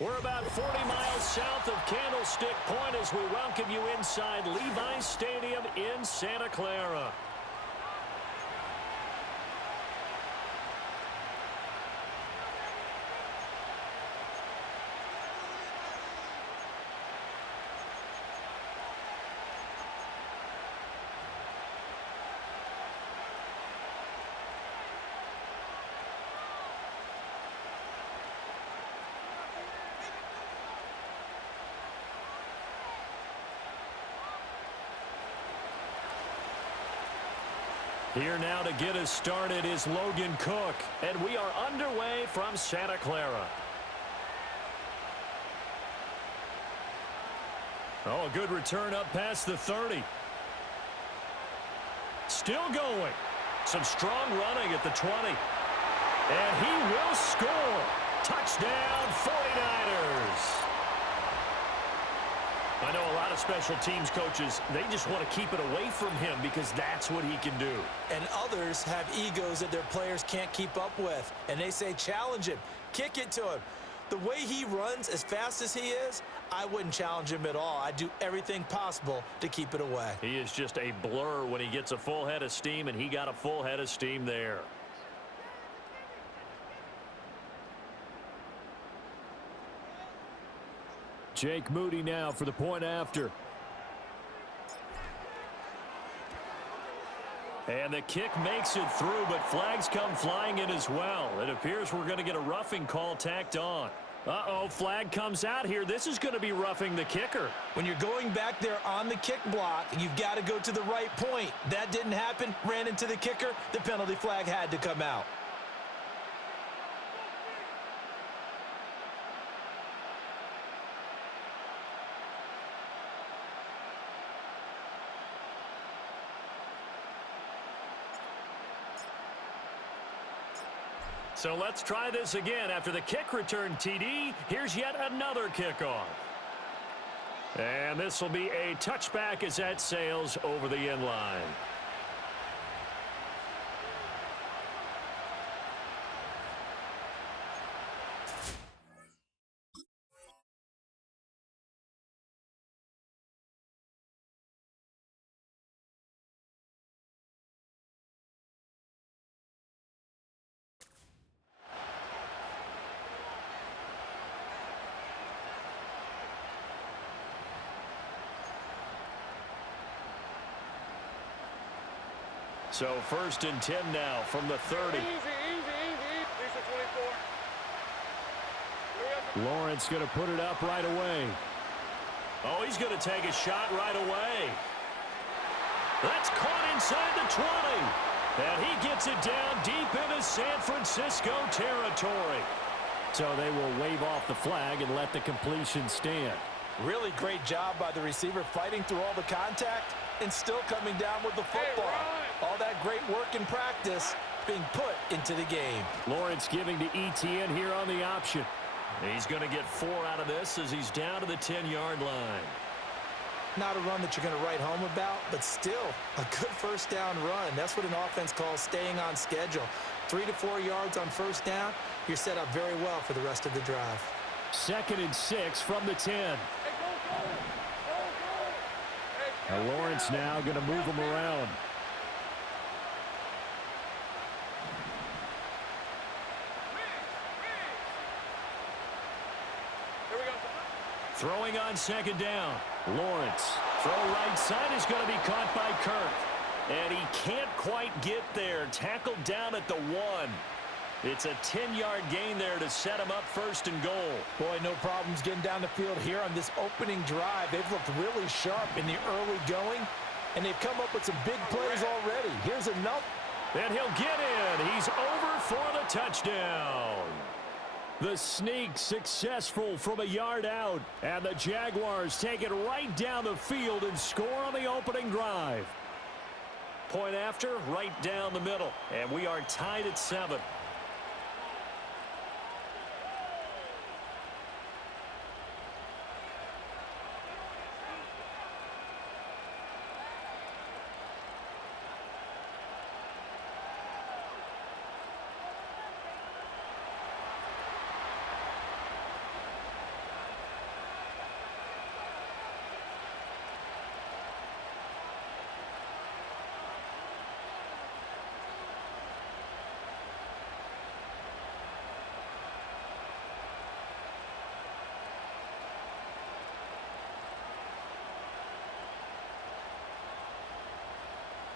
We're about 40 miles south of Candlestick Point as we welcome you inside Levi's Stadium in Santa Clara. Here now to get us started is Logan Cook, and we are underway from Santa Clara. Oh, a good return up past the 30. Still going. Some strong running at the 20. And he will score. Touchdown, 49ers. I know a lot of special teams coaches, they just want to keep it away from him because that's what he can do. And others have egos that their players can't keep up with. And they say, challenge him, kick it to him. The way he runs as fast as he is, I wouldn't challenge him at all. I'd do everything possible to keep it away. He is just a blur when he gets a full head of steam, and he got a full head of steam there. Jake Moody now for the point after. And the kick makes it through, but flags come flying in as well. It appears we're going to get a roughing call tacked on. Uh-oh, flag comes out here. This is going to be roughing the kicker. When you're going back there on the kick block, you've got to go to the right point. That didn't happen, ran into the kicker. The penalty flag had to come out. So let's try this again. After the kick return TD, here's yet another kickoff. And this will be a touchback as that sails over the end line. So 1st and 10 now from the 30. Easy. Lawrence going to put it up right away. Oh, he's going to take a shot right away. That's caught inside the 20. And he gets it down deep into San Francisco territory. So they will wave off the flag and let the completion stand. Really great job by the receiver fighting through all the contact and still coming down with the football. All that great work in practice being put into the game. Lawrence giving to ETN here on the option. He's going to get 4 out of this as he's down to the 10-yard line. Not a run that you're going to write home about, but still a good first down run. That's what an offense calls staying on schedule. 3 to 4 yards on first down, you're set up very well for the rest of the drive. 2nd and 6 from the 10. Now Lawrence now going to move him around. Throwing on 2nd down. Lawrence. Throw right side is going to be caught by Kirk. And he can't quite get there. Tackled down at the 1. It's a 10-yard gain there to set him up 1st and goal. Boy, no problems getting down the field here on this opening drive. They've looked really sharp in the early going, and they've come up with some big plays already. Here's enough. And he'll get in. He's over for the touchdown. The sneak successful from a yard out. And the Jaguars take it right down the field and score on the opening drive. Point after, right down the middle. And we are tied at 7.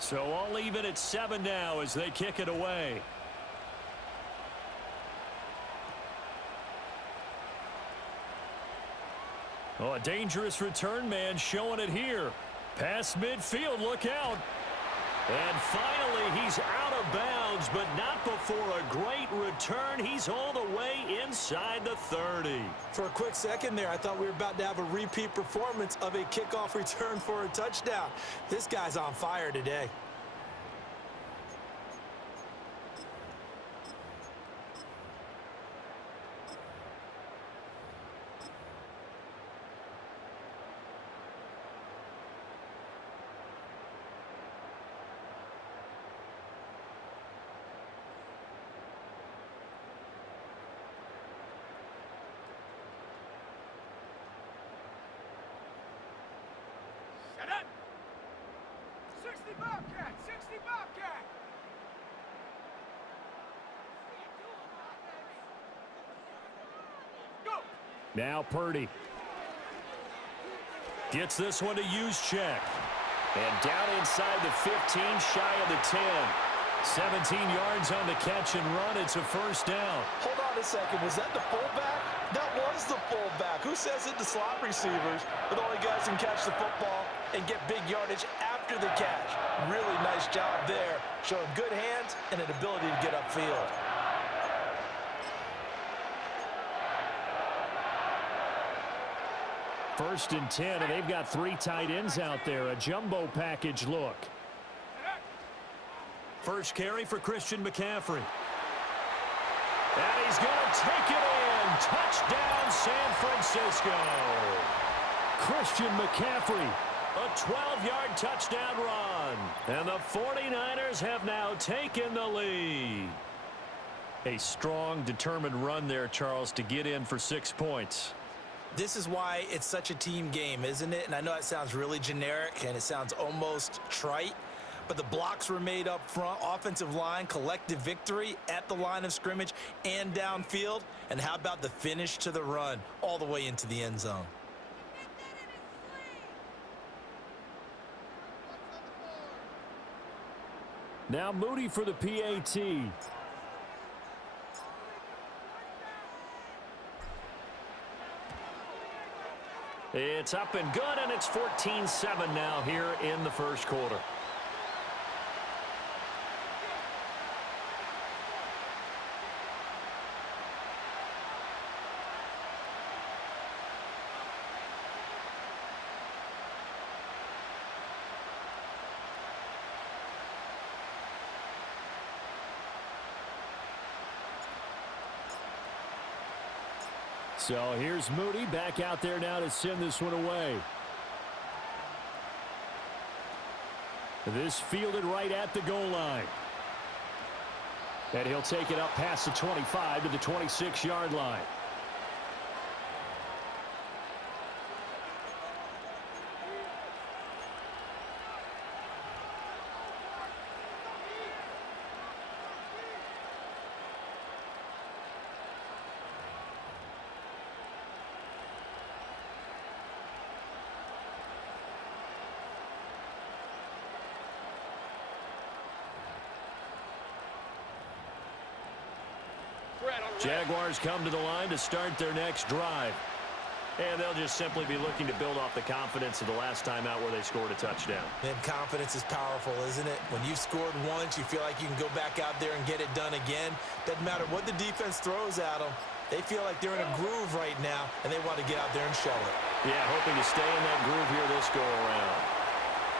So all even at 7 now as they kick it away. Oh, a dangerous return man showing it here. Past midfield, look out. And finally, he's out of bounds, but not before a great return. He's all the way inside the 30. For a quick second there, I thought we were about to have a repeat performance of a kickoff return for a touchdown. This guy's on fire today. Shut up! 60 Bobcat! 60 Bobcat! Go! Now Purdy. Gets this one to use check. And down inside the 15, shy of the 10. 17 yards on the catch and run. It's a first down. Hold on a second. Was that the fullback? That was the fullback. Who says it to slot receivers with only guys who can catch the football and get big yardage after the catch? Really nice job there, showing good hands and an ability to get upfield. First and 10, and they've got 3 tight ends out there. A jumbo package look. First carry for Christian McCaffrey. And he's going to take it in. Touchdown, San Francisco. Christian McCaffrey, a 12-yard touchdown run. And the 49ers have now taken the lead. A strong, determined run there, Charles, to get in for 6 points. This is why it's such a team game, isn't it? And I know it sounds really generic and it sounds almost trite, but the blocks were made up front, offensive line, collective victory at the line of scrimmage and downfield. And how about the finish to the run all the way into the end zone? Now Moody for the PAT. It's up and good, and it's 14-7 now here in the first quarter. So here's Moody back out there now to send this one away. This fielded right at the goal line. And he'll take it up past the 25 to the 26-yard line. Jaguars come to the line to start their next drive. And they'll just simply be looking to build off the confidence of the last time out where they scored a touchdown. And confidence is powerful, isn't it? When you've scored once, you feel like you can go back out there and get it done again. Doesn't matter what the defense throws at them. They feel like they're in a groove right now, and they want to get out there and show it. Yeah, hoping to stay in that groove here this go-around.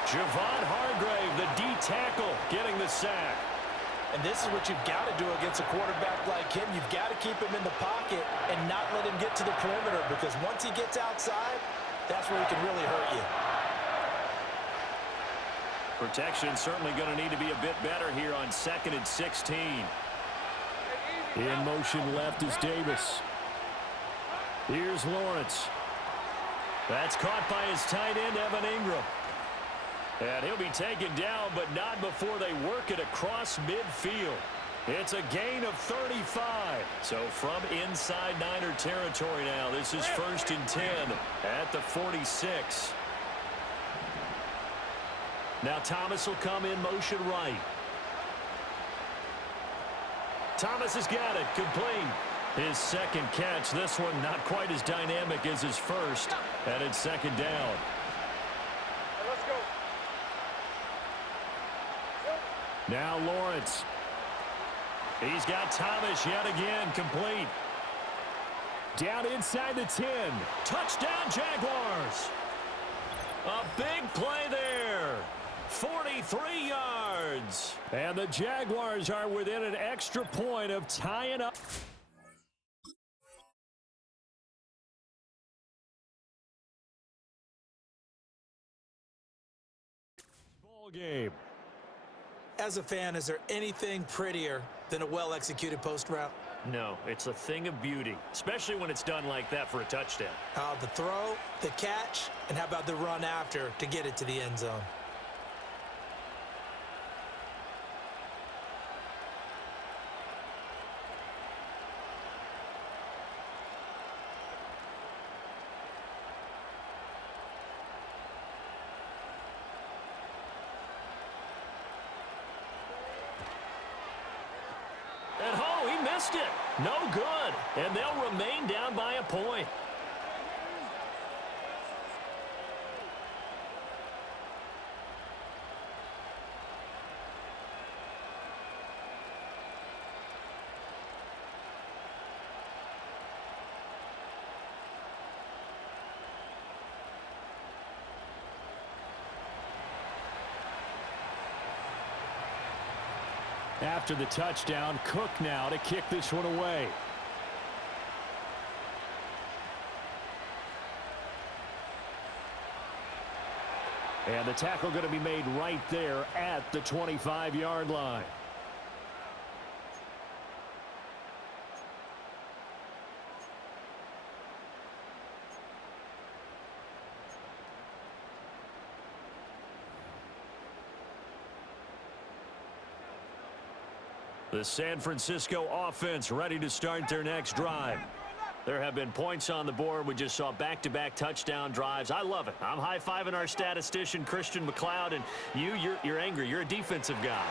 Javon Hargrave, the D tackle, getting the sack. And this is what you've got to do against a quarterback like him. You've got to keep him in the pocket and not let him get to the perimeter, because once he gets outside, that's where he can really hurt you. Protection certainly going to need to be a bit better here on 2nd and 16. In motion left is Davis. Here's Lawrence. That's caught by his tight end, Evan Ingram. And he'll be taken down, but not before they work it across midfield. It's a gain of 35. So from inside Niner territory now, this is 1st and 10 at the 46. Now Thomas will come in motion right. Thomas has got it. Complete. His second catch. This one not quite as dynamic as his first. And it's second down. Let's go. Now Lawrence. He's got Thomas yet again. Complete. Down inside the 10. Touchdown Jaguars. A big play there. 43 yards. And the Jaguars are within an extra point of tying up. Ball game. As a fan, is there anything prettier than a well-executed post route? No, it's a thing of beauty, especially when it's done like that for a touchdown. The throw, the catch, and how about the run after to get it to the end zone? Missed it. No good. And they'll remain down by a point. After the touchdown, Cook now to kick this one away. And the tackle going to be made right there at the 25-yard line. The San Francisco offense ready to start their next drive. There have been points on the board. We just saw back-to-back touchdown drives. I love it. I'm high-fiving our statistician, Christian McLeod, and you're angry. You're a defensive guy.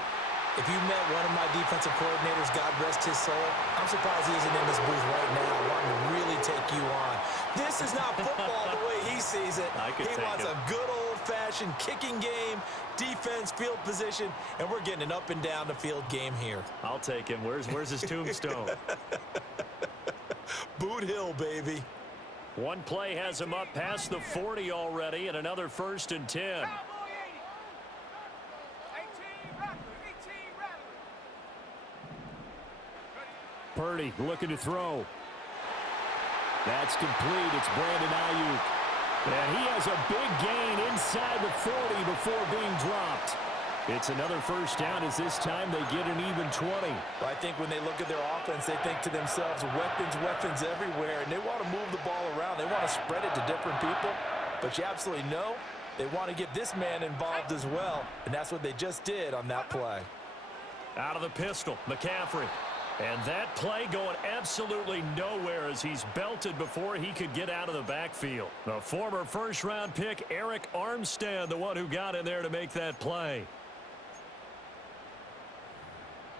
If you met one of my defensive coordinators, God rest his soul, I'm surprised he isn't in this booth right now wanting to really take you on. This is not football the way he sees it. He wants a good old-fashioned kicking game, defense, field position, and we're getting an up and down the field game here. I'll take him. Where's his tombstone? Boot Hill, baby. One play has him up past the 40 already, and another 1st and 10. Purdy looking to throw. That's complete. It's Brandon Ayuk. And he has a big gain inside the 40 before being dropped. It's another 1st down as this time they get an even 20. Well, I think when they look at their offense, they think to themselves, weapons everywhere, and they want to move the ball around. They want to spread it to different people. But you absolutely know they want to get this man involved as well, and that's what they just did on that play. Out of the pistol, McCaffrey. And that play going absolutely nowhere as he's belted before he could get out of the backfield. The former 1st-round pick, Eric Armstead, the one who got in there to make that play.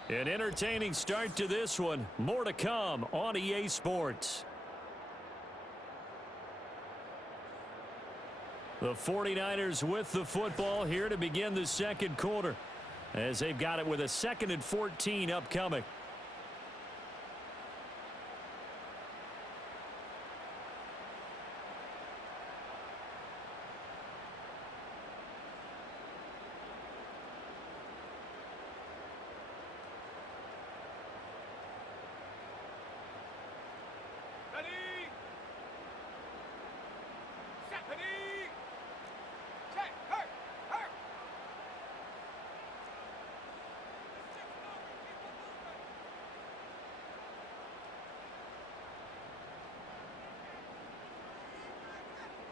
An entertaining start to this one. More to come on EA Sports. The 49ers with the football here to begin the second quarter, as they've got it with a 2nd and 14 upcoming.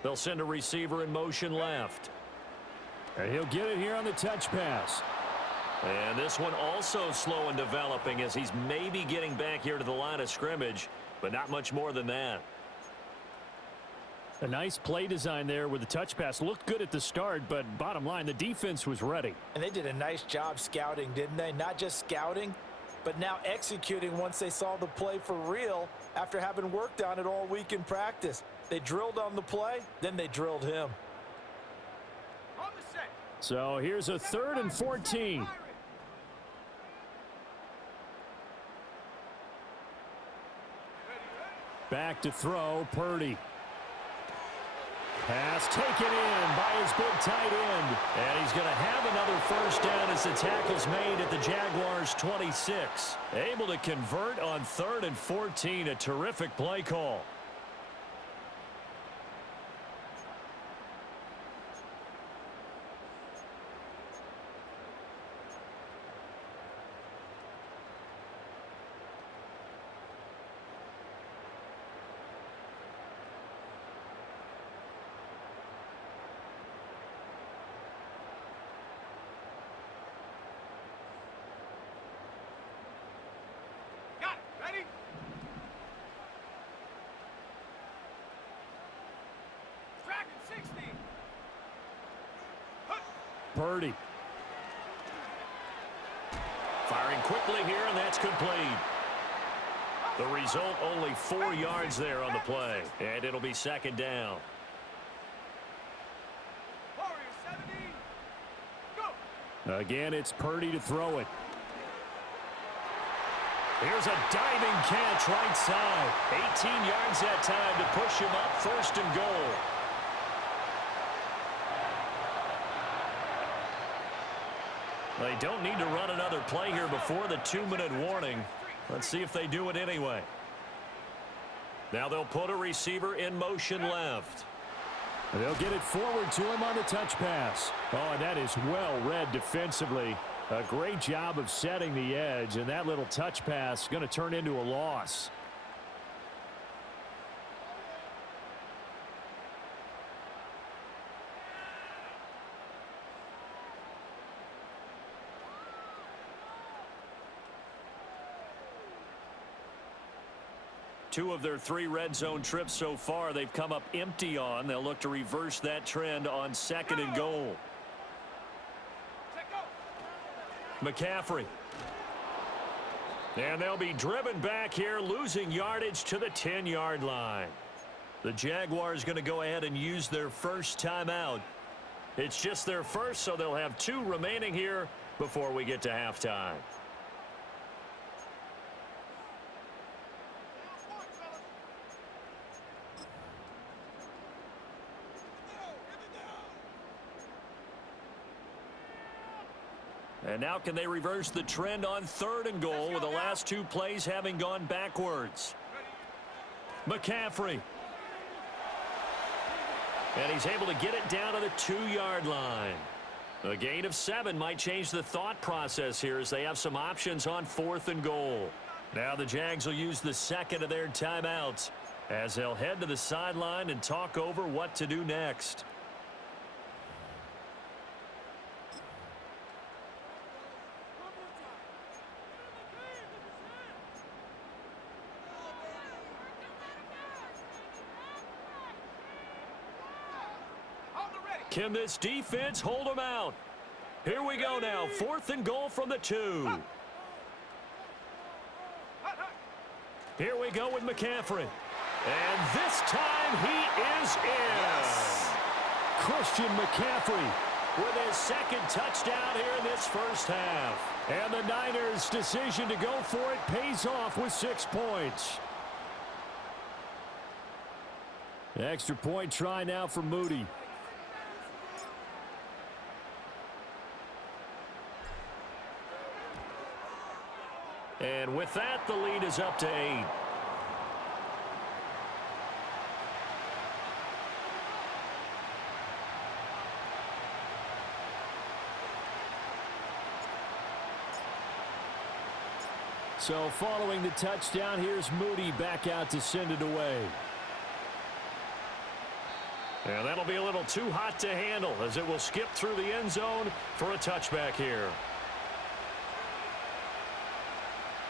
They'll send a receiver in motion left. And he'll get it here on the touch pass. And this one also slow in developing as he's maybe getting back here to the line of scrimmage, but not much more than that. A nice play design there with the touch pass. Looked good at the start, but bottom line, the defense was ready. And they did a nice job scouting, didn't they? Not just scouting, but now executing once they saw the play for real after having worked on it all week in practice. They drilled on the play, then they drilled him. So here's a 3rd and 14. Back to throw, Purdy. Pass taken in by his big tight end. And he's going to have another first down as the tackle's made at the Jaguars' 26. Able to convert on 3rd and 14. A terrific play call. Purdy. Firing quickly here, and that's complete. The result, only 4 yards there on the play. And it'll be 2nd down. Again, it's Purdy to throw it. Here's a diving catch right side. 18 yards that time to push him up 1st and goal. They don't need to run another play here before the 2-minute warning. Let's see if they do it anyway. Now they'll put a receiver in motion left. They'll get it forward to him on the touch pass. Oh, and that is well read defensively. A great job of setting the edge, and that little touch pass is going to turn into a loss. Two of their 3 red zone trips so far they've come up empty on. They'll look to reverse that trend on 2nd and goal. McCaffrey. And they'll be driven back here, losing yardage to the 10-yard line. The Jaguars going to go ahead and use their first timeout. It's just their first, so they'll have 2 remaining here before we get to halftime. And now can they reverse the trend on 3rd and goal with the last 2 plays having gone backwards? McCaffrey. And he's able to get it down to the 2-yard line. A gain of 7 might change the thought process here as they have some options on 4th and goal. Now the Jags will use the 2nd of their timeouts as they'll head to the sideline and talk over what to do next. Can this defense hold them out? Here we go now. 4th and goal from the 2. Here we go with McCaffrey. And this time he is in. Yes. Christian McCaffrey with his 2nd touchdown here in this first half. And the Niners' decision to go for it pays off with 6 points. Extra point try now for Moody. And with that, the lead is up to 8. So following the touchdown, here's Moody back out to send it away. And that'll be a little too hot to handle as it will skip through the end zone for a touchback here.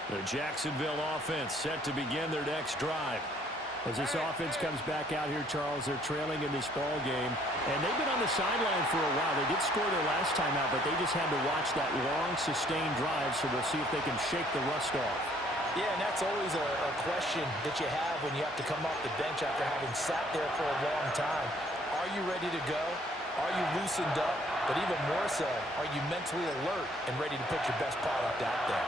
The Jacksonville offense set to begin their next drive. As this offense comes back out here, Charles, they're trailing in this ball game, and they've been on the sideline for a while. They did score their last time out, but they just had to watch that long, sustained drive, so we'll see if they can shake the rust off. Yeah, and that's always a question that you have when you have to come off the bench after having sat there for a long time. Are you ready to go? Are you loosened up? But even more so, are you mentally alert and ready to put your best product out there?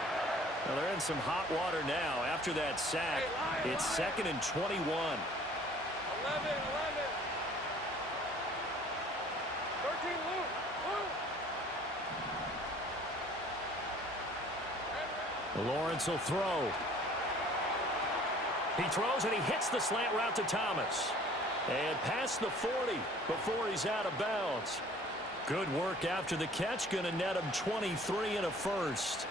Well, they're in some hot water now. After that sack, it's 2nd and 21. 11. 13, Lou. Lawrence will throw. He throws and he hits the slant route to Thomas. And past the 40 before he's out of bounds. Good work after the catch. Going to net him 23 and a first.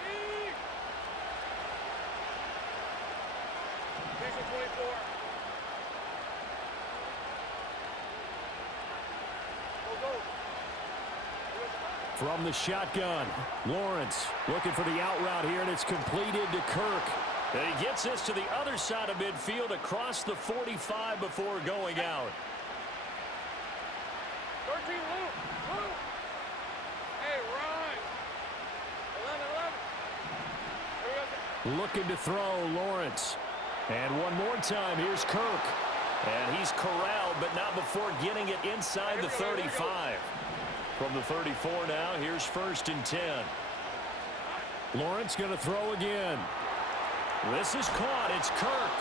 From the shotgun, Lawrence looking for the out route here, and it's completed to Kirk. And he gets this to the other side of midfield across the 45 before going out. 13, Lou. Hey, run. 11. Looking to throw, Lawrence. And one more time, here's Kirk. And he's corralled, but not before getting it inside the 35. From the 34 now, here's 1st and 10. Lawrence going to throw again. This is caught. It's Kirk.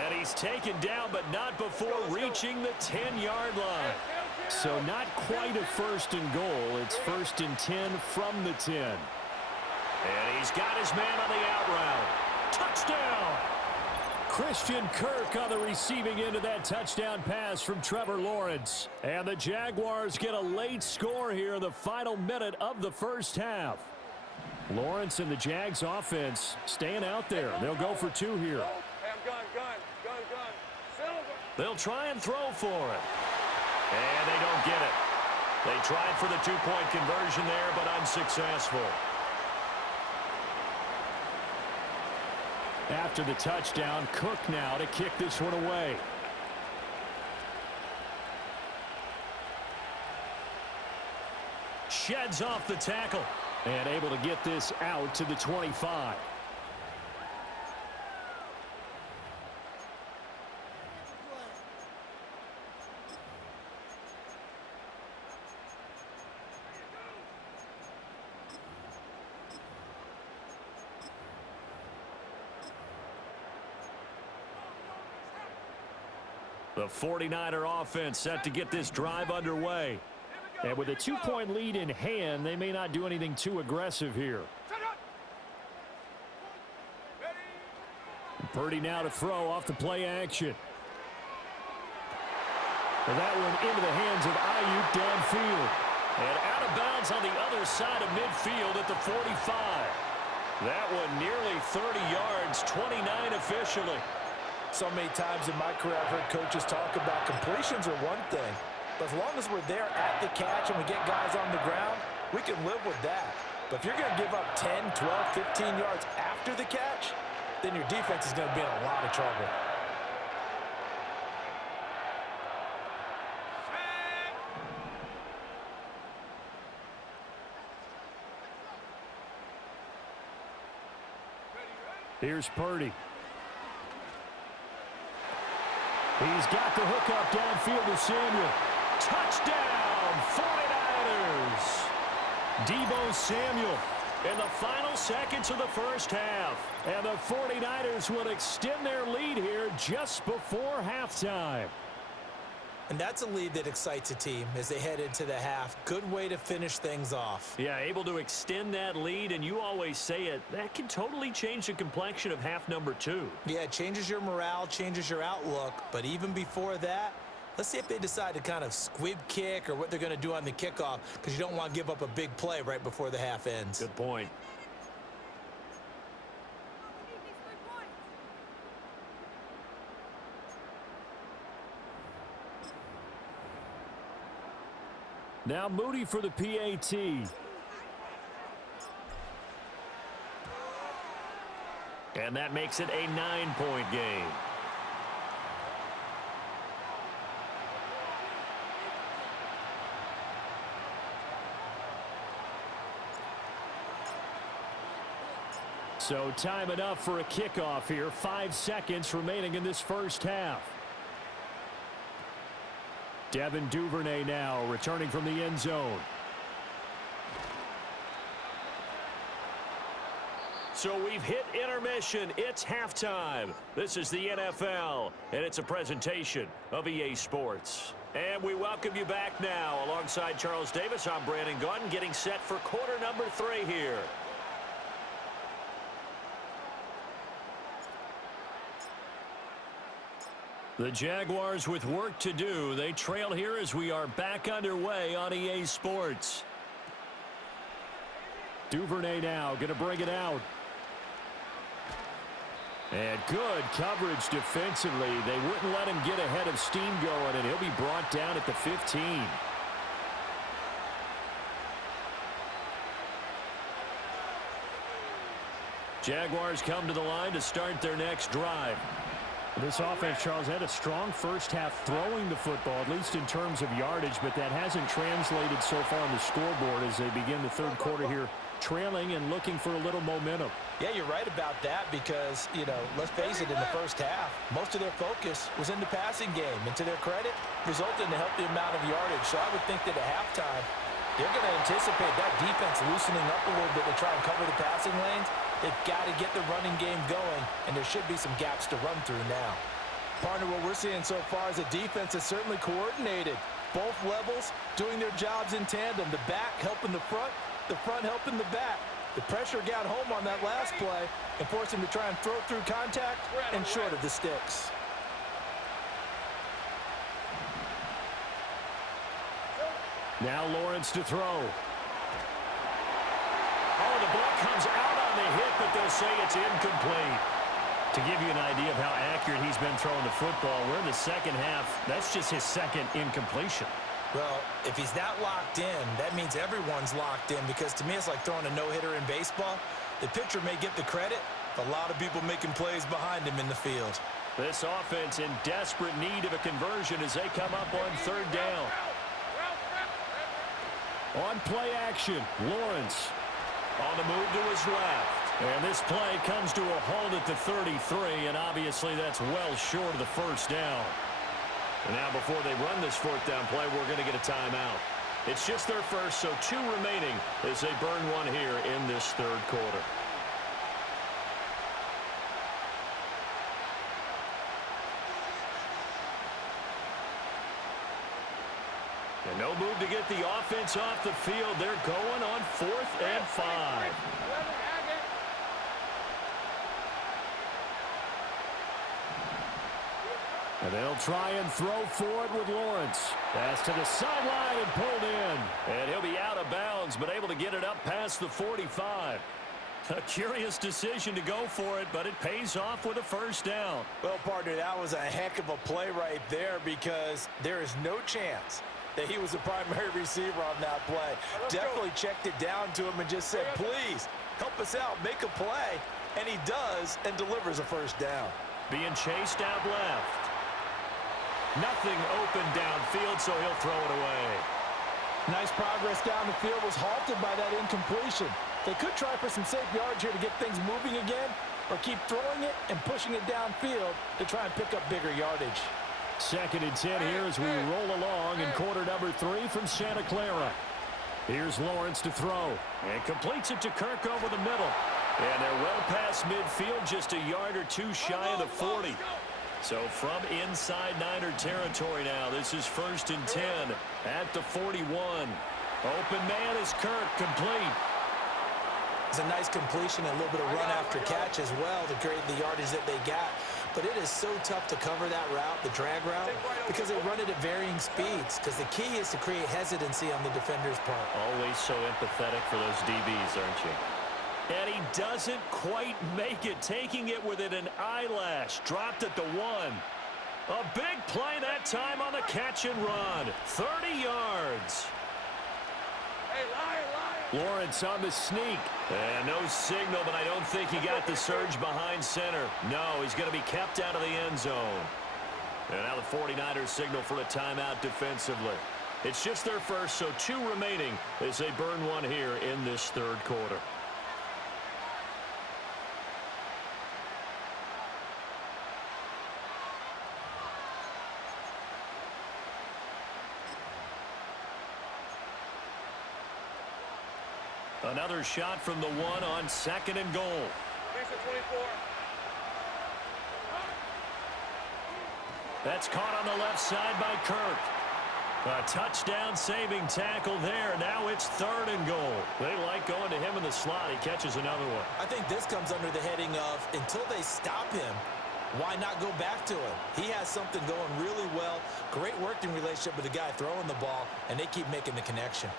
And he's taken down, but not before reaching the 10-yard line. So not quite a 1st and goal. It's 1st and 10 from the 10. And he's got his man on the out route. Touchdown! Christian Kirk on the receiving end of that touchdown pass from Trevor Lawrence. And the Jaguars get a late score here in the final minute of the first half. Lawrence and the Jags offense staying out there. They'll go for 2 here. Gun. Silver. They'll try and throw for it. And they don't get it. They tried for the 2-point conversion there, but unsuccessful. After the touchdown, Cook now to kick this one away. Sheds off the tackle and able to get this out to the 25. The 49er offense set to get this drive underway. And with a 2-point lead in hand, they may not do anything too aggressive here. Purdy now to throw off the play action. And that one into the hands of Ayuk downfield. And out of bounds on the other side of midfield at the 45. That one nearly 30 yards, 29 officially. So many times in my career, I've heard coaches talk about completions are one thing. But as long as we're there at the catch and we get guys on the ground, we can live with that. But if you're going to give up 10, 12, 15 yards after the catch, then your defense is going to be in a lot of trouble. Here's Purdy. He's got the hook up downfield to Samuel. Touchdown, 49ers. Deebo Samuel in the final seconds of the first half. And the 49ers will extend their lead here just before halftime. And that's a lead that excites a team as they head into the half. Good way to finish things off. Yeah, able to extend that lead, and you always say it, that can totally change the complexion of half number 2. Yeah, it changes your morale, changes your outlook. But even before that, let's see if they decide to kind of squib kick or what they're going to do on the kickoff, because you don't want to give up a big play right before the half ends. Good point. Now Moody for the PAT. And that makes it a 9-point game. So time enough for a kickoff here. 5 seconds remaining in this first half. Devin Duvernay now returning from the end zone. So we've hit intermission. It's halftime. This is the NFL, and it's a presentation of EA Sports. And we welcome you back now. Alongside Charles Davis, I'm Brandon Gunn, getting set for quarter number 3 here. The Jaguars with work to do. They trail here as we are back underway on EA Sports. Duvernay now going to bring it out. And good coverage defensively. They wouldn't let him get ahead of steam going, and he'll be brought down at the 15. Jaguars come to the line to start their next drive. This offense, Charles, had a strong first half throwing the football, at least in terms of yardage, but that hasn't translated so far on the scoreboard as they begin the third quarter here, trailing and looking for a little momentum. Yeah, you're right about that because, let's face it, in the first half, most of their focus was in the passing game. And to their credit, resulted in a healthy amount of yardage. So I would think that at halftime, they're going to anticipate that defense loosening up a little bit to try and cover the passing lanes. They've got to get the running game going, and there should be some gaps to run through now. Partner, what we're seeing so far is a defense that's certainly coordinated. Both levels doing their jobs in tandem. The back helping the front helping the back. The pressure got home on that last play and forced him to try and throw through contact and short of the sticks. Now Lawrence to throw. Oh, the ball comes out on the hit, but they'll say it's incomplete. To give you an idea of how accurate he's been throwing the football, we're in the second half. That's just his second incompletion. Well, if he's that locked in, that means everyone's locked in because to me it's like throwing a no-hitter in baseball. The pitcher may get the credit, but a lot of people making plays behind him in the field. This offense in desperate need of a conversion as they come up on third down. On play action, Lawrence on the move to his left. And this play comes to a halt at the 33, and obviously that's well short of the first down. And now before they run this fourth down play, we're going to get a timeout. It's just their first, so 2 remaining as they burn one here in this third quarter. And no move to get the offense off the field. They're going on 4th and 5. And they'll try and throw forward with Lawrence. Pass to the sideline and pulled in. And he'll be out of bounds, but able to get it up past the 45. A curious decision to go for it, but it pays off with a first down. Well, partner, that was a heck of a play right there because there is no chance that he was the primary receiver on that play. Definitely checked it down to him and just said, please, help us out, make a play. And he does and delivers a first down. Being chased out left. Nothing open downfield, so he'll throw it away. Nice progress down the field was halted by that incompletion. They could try for some safe yards here to get things moving again, or keep throwing it and pushing it downfield to try and pick up bigger yardage. 2nd and 10 here as we roll along in quarter number 3 from Santa Clara. Here's Lawrence to throw, and completes it to Kirk over the middle. And they're well past midfield, just a yard or 2 shy of the 40. So from inside Niner territory now, this is 1st and 10 at the 41. Open man is Kirk, complete. It's a nice completion and a little bit of run after catch as well to create the yardage that they got. But it is so tough to cover that route, the drag route, because they run it at varying speeds. Because the key is to create hesitancy on the defender's part. Always so empathetic for those DBs, aren't you? And he doesn't quite make it, taking it within an eyelash. Dropped at the 1. A big play that time on the catch and run. 30 yards. Hey, Lion. Lawrence on the sneak. And no signal, but I don't think he got the surge behind center. No, he's going to be kept out of the end zone. And now the 49ers signal for a timeout defensively. It's just their first, so 2 remaining as they burn one here in this third quarter. Another shot from the one on 2nd and goal. Makes it 24. That's caught on the left side by Kirk. A touchdown saving tackle there. Now it's 3rd and goal. They like going to him in the slot. He catches another one. I think this comes under the heading of until they stop him, why not go back to him? He has something going really well. Great working relationship with the guy throwing the ball, and they keep making the connection.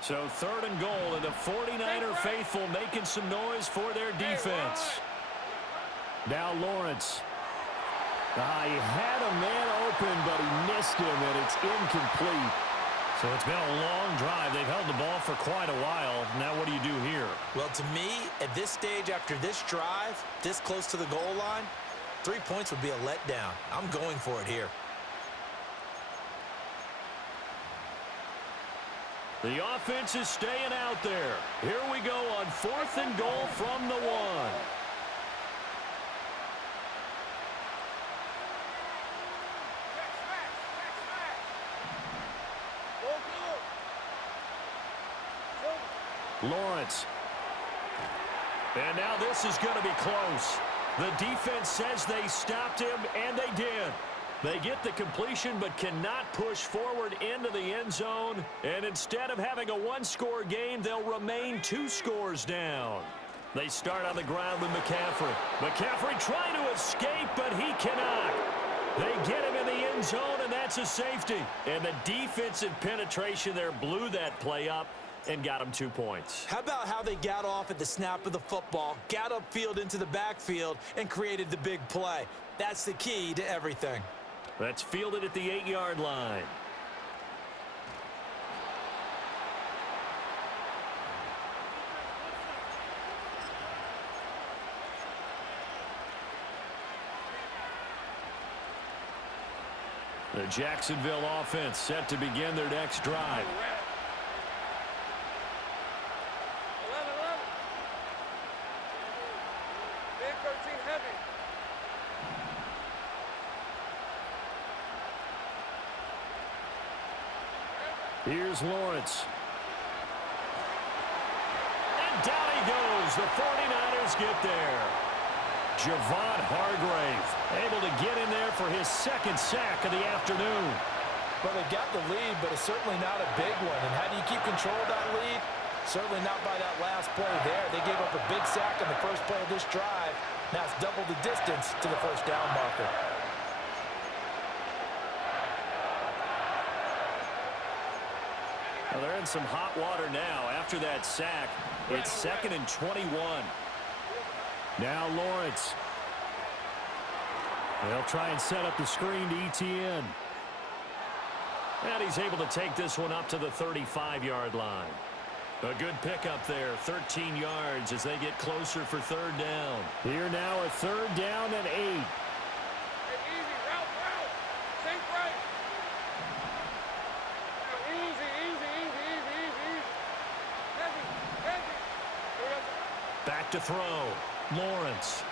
So 3rd and goal, and the 49er faithful making some noise for their defense. Now Lawrence. He had a man open, but he missed him, and it's incomplete. So it's been a long drive. They've held the ball for quite a while. Now what do you do here? Well, to me, at this stage, after this drive, this close to the goal line, 3 points would be a letdown. I'm going for it here. The offense is staying out there. Here we go on 4th and goal from the 1. Lawrence. And now this is going to be close. The defense says they stopped him, and they did. They get the completion but cannot push forward into the end zone. And instead of having a one-score game, they'll remain 2 scores down. They start on the ground with McCaffrey. McCaffrey trying to escape, but he cannot. They get him in the end zone, and that's a safety. And the defensive penetration there blew that play up and got him 2 points. How about how they got off at the snap of the football, got upfield into the backfield, and created the big play? That's the key to everything. That's fielded at the 8-yard line. The Jacksonville offense set to begin their next drive. 11. Big 13 heavy. Here's Lawrence. And down he goes. The 49ers get there. Javon Hargrave able to get in there for his 2nd sack of the afternoon. Well, they got the lead, but it's certainly not a big one. And how do you keep control of that lead? Certainly not by that last play there. They gave up a big sack on the first play of this drive. Now it's double the distance to the first down marker. Well, they're in some hot water now. After that sack, it's 2nd and 21. Now Lawrence. They'll try and set up the screen to ETN. And he's able to take this one up to the 35-yard line. A good pickup there, 13 yards as they get closer for 3rd down. Here now a 3rd down and 8. Hey, easy. Route. Think right. Easy. Heavy. Back to throw. Lawrence.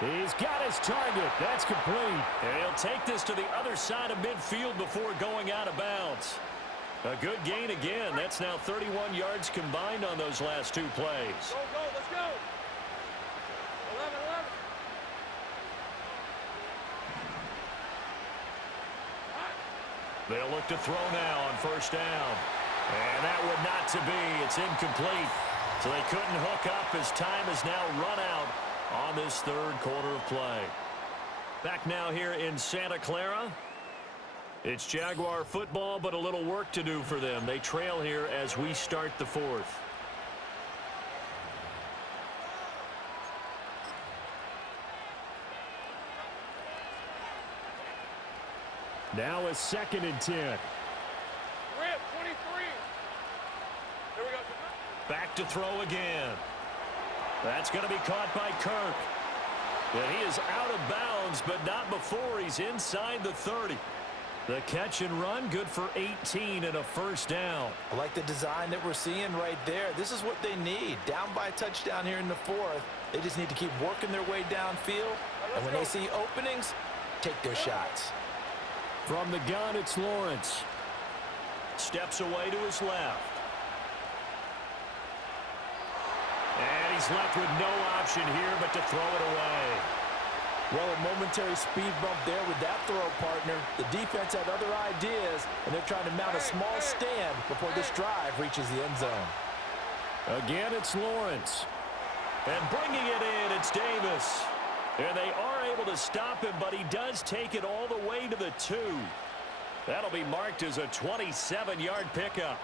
He's got his target. That's complete. And he'll take this to the other side of midfield before going out of bounds. A good gain again. That's now 31 yards combined on those last 2 plays. Go. Let's go. 11. They'll look to throw now on 1st down. And that would not to be. It's incomplete. So they couldn't hook up as time has now run out on this 3rd quarter of play. Back now here in Santa Clara. It's Jaguar football, but a little work to do for them. They trail here as we start the 4th. Now a 2nd and 10. Rip, 23. There we go. Back to throw again. That's going to be caught by Kirk. And he is out of bounds, but not before he's inside the 30. The catch and run, good for 18 and a 1st down. I like the design that we're seeing right there. This is what they need. Down by a touchdown here in the 4th. They just need to keep working their way downfield. And when they see openings, take their shots. From the gun, it's Lawrence. Steps away to his left. And he's left with no option here but to throw it away. Well, a momentary speed bump there with that throw, partner. The defense had other ideas, and they're trying to mount a small stand before this drive reaches the end zone. Again, it's Lawrence. And bringing it in, it's Davis. And they are able to stop him, but he does take it all the way to the 2. That'll be marked as a 27-yard pickup.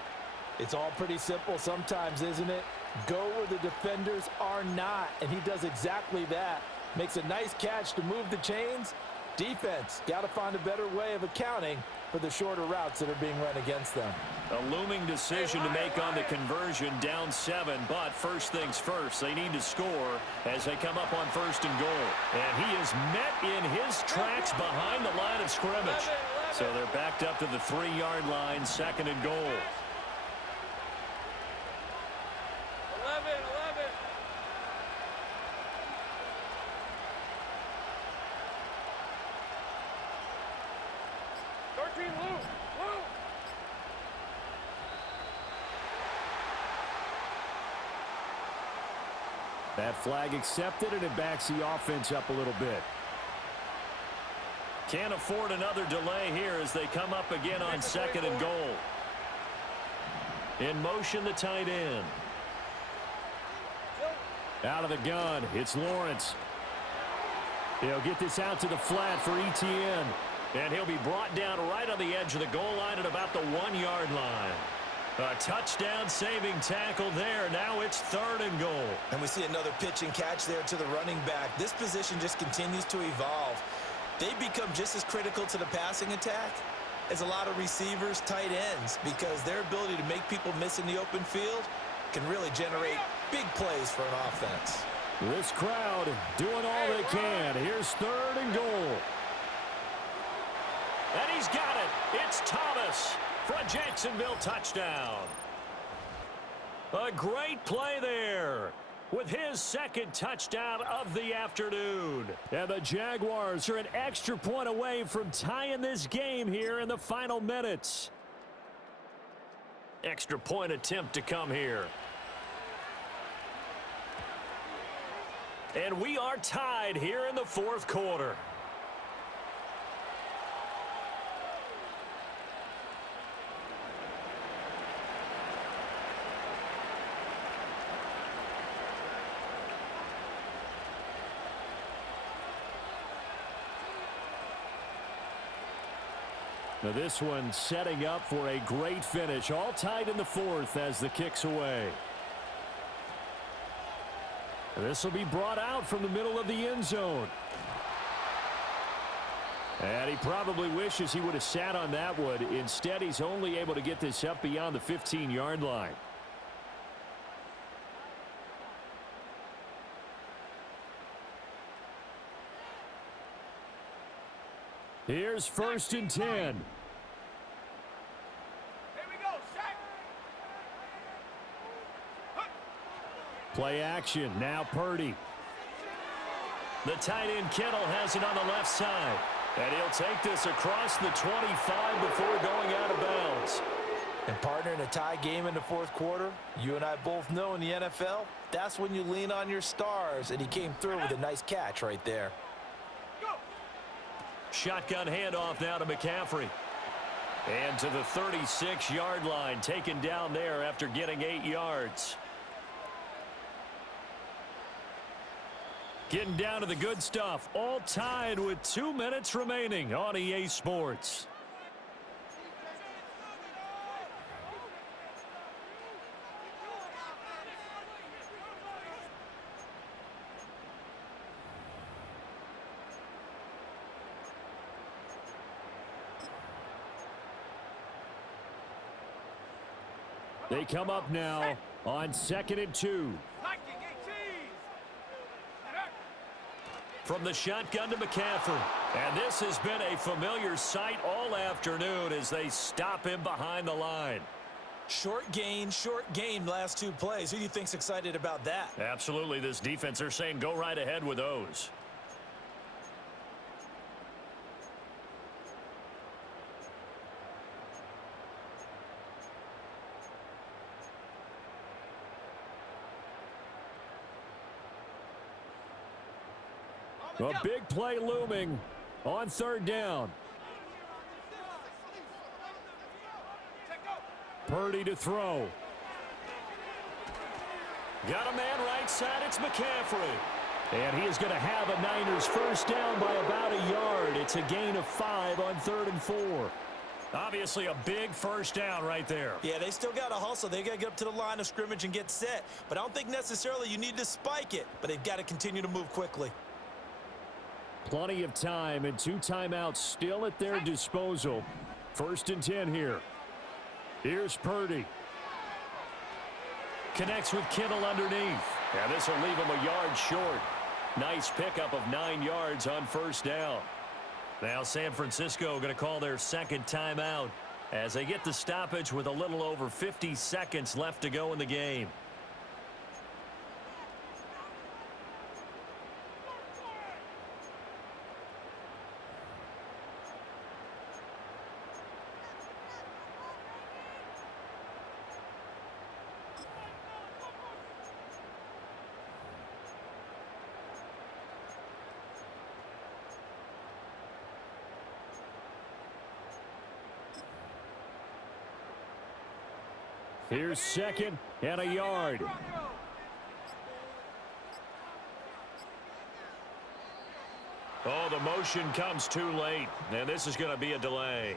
It's all pretty simple sometimes, isn't it? Go where the defenders are not, and he does exactly that. Makes a nice catch to move the chains. Defense got to find a better way of accounting for the shorter routes that are being run against them. A looming decision to make on the conversion, down 7, but first things first, they need to score as they come up on 1st and goal. And he is met in his tracks behind the line of scrimmage. So they're backed up to the 3-yard line, 2nd and goal. 11. 13, Lou. That flag accepted, and it backs the offense up a little bit. Can't afford another delay here as they come up again on 2nd and goal. In motion, the tight end. Out of the gun, it's Lawrence. He'll get this out to the flat for ETN. And he'll be brought down right on the edge of the goal line at about the 1-yard line. A touchdown saving tackle there. Now it's 3rd and goal. And we see another pitch and catch there to the running back. This position just continues to evolve. They become just as critical to the passing attack as a lot of receivers, tight ends, because their ability to make people miss in the open field can really generate big plays for an offense. This crowd doing all they can. Here's 3rd and goal. And he's got it. It's Thomas for a Jacksonville touchdown. A great play there with his 2nd touchdown of the afternoon. And the Jaguars are an extra point away from tying this game here in the final minutes. Extra point attempt to come here. And we are tied here in the 4th quarter. Now this one setting up for a great finish. All tied in the 4th as the kick's away. This will be brought out from the middle of the end zone. And he probably wishes he would have sat on that one. Instead, he's only able to get this up beyond the 15-yard line. Here's 1st and 10. Here we go, Shaq. Play action. Now Purdy. The tight end Kittle has it on the left side. And he'll take this across the 25 before going out of bounds. And partner, in a tie game in the 4th quarter, you and I both know in the NFL, that's when you lean on your stars. And he came through with a nice catch right there. Shotgun handoff now to McCaffrey. And to the 36-yard line, taken down there after getting 8 yards. Getting down to the good stuff. All tied with 2 minutes remaining on EA Sports. They come up now on 2nd and 2. From the shotgun to McCaffrey. And this has been a familiar sight all afternoon as they stop him behind the line. Short gain last 2 plays. Who do you think's excited about that? Absolutely. This defense are saying go right ahead with those. A big play looming on third down. Purdy to throw. Got a man right side. It's McCaffrey. And he is going to have a Niners first down by about a yard. It's a gain of 5 on 3rd and 4. Obviously a big first down right there. Yeah, they still got to hustle. They got to get up to the line of scrimmage and get set. But I don't think necessarily you need to spike it. But they've got to continue to move quickly. Plenty of time and 2 timeouts still at their disposal. 1st and 10 here. Here's Purdy. Connects with Kittle underneath. And this will leave him a yard short. Nice pickup of 9 yards on first down. Now San Francisco going to call their 2nd timeout as they get the stoppage with a little over 50 seconds left to go in the game. Here's 2nd and a yard. Oh, the motion comes too late, and this is going to be a delay.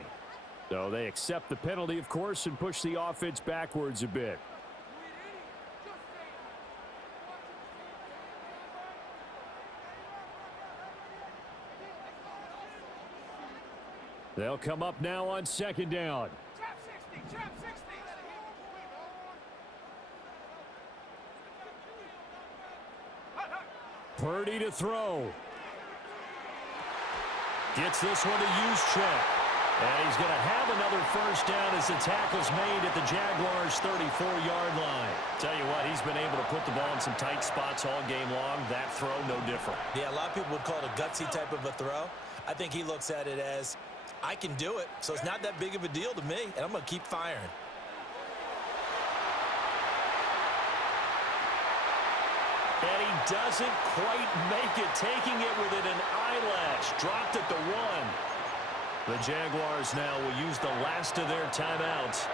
So they accept the penalty, of course, and push the offense backwards a bit. They'll come up now on 2nd down. Trap 60, trap 60. Purdy to throw. Gets this one to Juszczyk. And he's going to have another first down as the tackle's made at the Jaguars' 34-yard line. Tell you what, he's been able to put the ball in some tight spots all game long. That throw, no different. Yeah, a lot of people would call it a gutsy type of a throw. I think he looks at it as, I can do it, so it's not that big of a deal to me, and I'm going to keep firing. And he doesn't quite make it, taking it within an eyelash. Dropped at the 1. The Jaguars now will use the last of their timeouts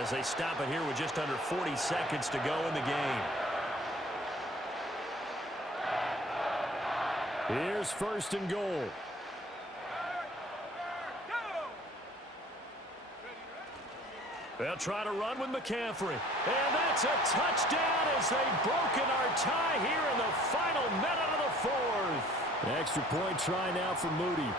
as they stop it here with just under 40 seconds to go in the game. Here's 1st and goal. They'll try to run with McCaffrey. And that's a touchdown as they've broken our tie here in the final minute of the 4th. Extra point try now for Moody.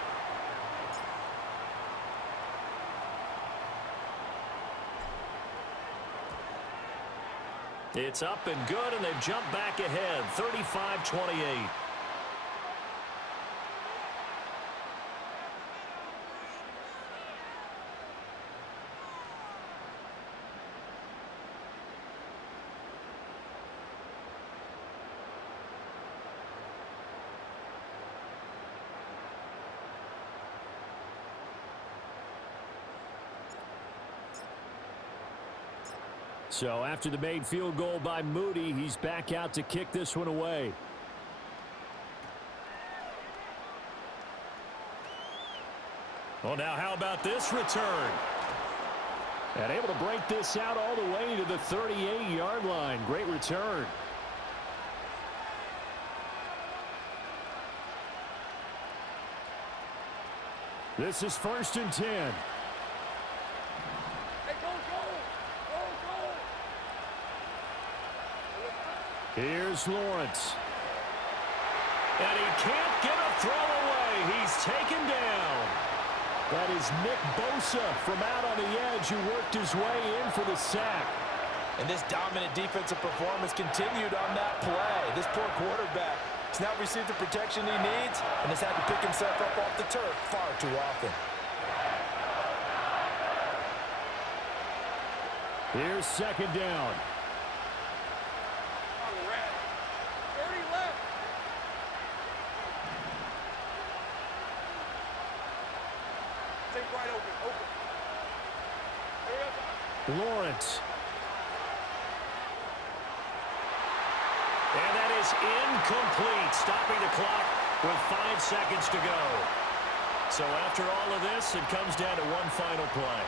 It's up and good, and they've jumped back ahead, 35-28. So after the made field goal by Moody, he's back out to kick this one away. Well, now how about this return? And able to break this out all the way to the 38-yard line. Great return. This is 1st and 10. Here's Lawrence. And he can't get a throw away. He's taken down. That is Nick Bosa from out on the edge who worked his way in for the sack. And this dominant defensive performance continued on that play. This poor quarterback has now received the protection he needs and has had to pick himself up off the turf far too often. Here's 2nd down. 30 left. Take right open. Lawrence. And that is incomplete. Stopping the clock with 5 seconds to go. So after all of this, it comes down to one final play.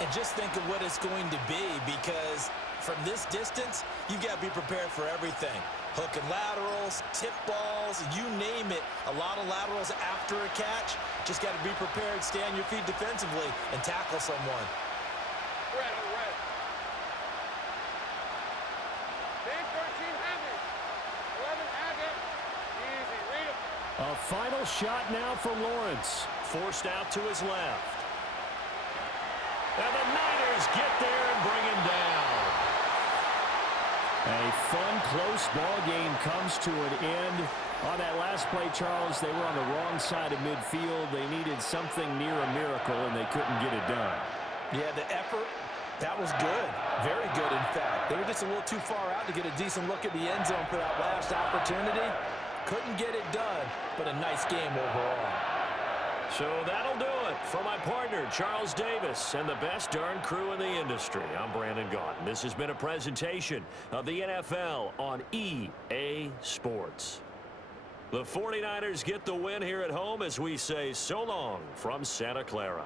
And just think of what it's going to be, because from this distance, you've got to be prepared for everything. Hook and laterals, tip balls, you name it. A lot of laterals after a catch. Just got to be prepared, stay on your feet defensively, and tackle someone. Red, red. Big 13 heavy. 11 agate. Easy, read him. A final shot now for Lawrence. Forced out to his left. And the Niners get there and bring him down. A fun, close ball game comes to an end. On that last play, Charles, they were on the wrong side of midfield. They needed something near a miracle, and they couldn't get it done. Yeah, the effort, that was good. Very good, in fact. They were just a little too far out to get a decent look at the end zone for that last opportunity. Couldn't get it done, but a nice game overall. So that'll do it for my partner, Charles Davis, and the best darn crew in the industry. I'm Brandon Gaudin. This has been a presentation of the NFL on EA Sports. The 49ers get the win here at home as we say so long from Santa Clara.